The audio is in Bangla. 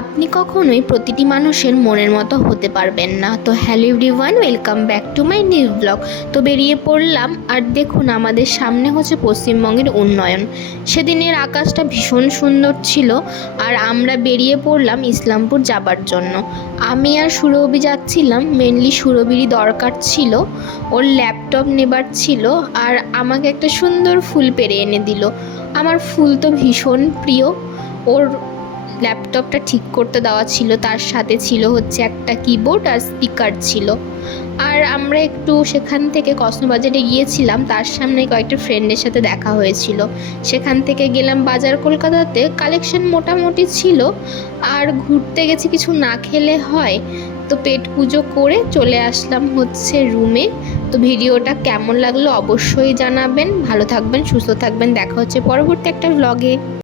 আপনি কখনোই প্রতিটি মানুষের মনের মতো হতে পারবেন না। তো hello everyone, welcome back to my new blog. তো বেরিয়ে পড়লাম, আর দেখুন আমাদের সামনে হচ্ছে পশ্চিমবঙ্গের উন্নয়ন। সেদিনের আকাশটা ভীষণ সুন্দর ছিল, আর আমরা বেরিয়ে পড়লাম ইসলামপুর যাবার জন্য। আমি আর সুরভি যাচ্ছিলাম, মেনলি সুরভিরই দরকার ছিল, ওর ল্যাপটপ নেবার ছিল, আর আমাকে একটা সুন্দর ফুল পেড়ে এনে দিল। আমার ফুল তো ভীষণ প্রিয়। ওর ল্যাপটপটা ঠিক করতে দেওয়া ছিল, তার সাথে ছিল হচ্ছে একটা কিবোর্ড আর স্পিকার ছিল। আর আমরা একটু সেখান থেকে কসমোবাজারে গিয়েছিলাম, তার সামনে কয়েকটা ফ্রেন্ডের সাথে দেখা হয়েছিল। সেখান থেকে গেলাম বাজার কলকাতাতে, কালেকশন মোটামুটি ছিল। আর ঘুরতে গেছি, কিছু না খেলে হয়, তো পেট পুজো করে চলে আসলাম হচ্ছে রুমে। তো ভিডিওটা কেমন লাগলো অবশ্যই জানাবেন। ভালো থাকবেন, সুস্থ থাকবেন, দেখা হচ্ছে পরবর্তী একটা ব্লগে।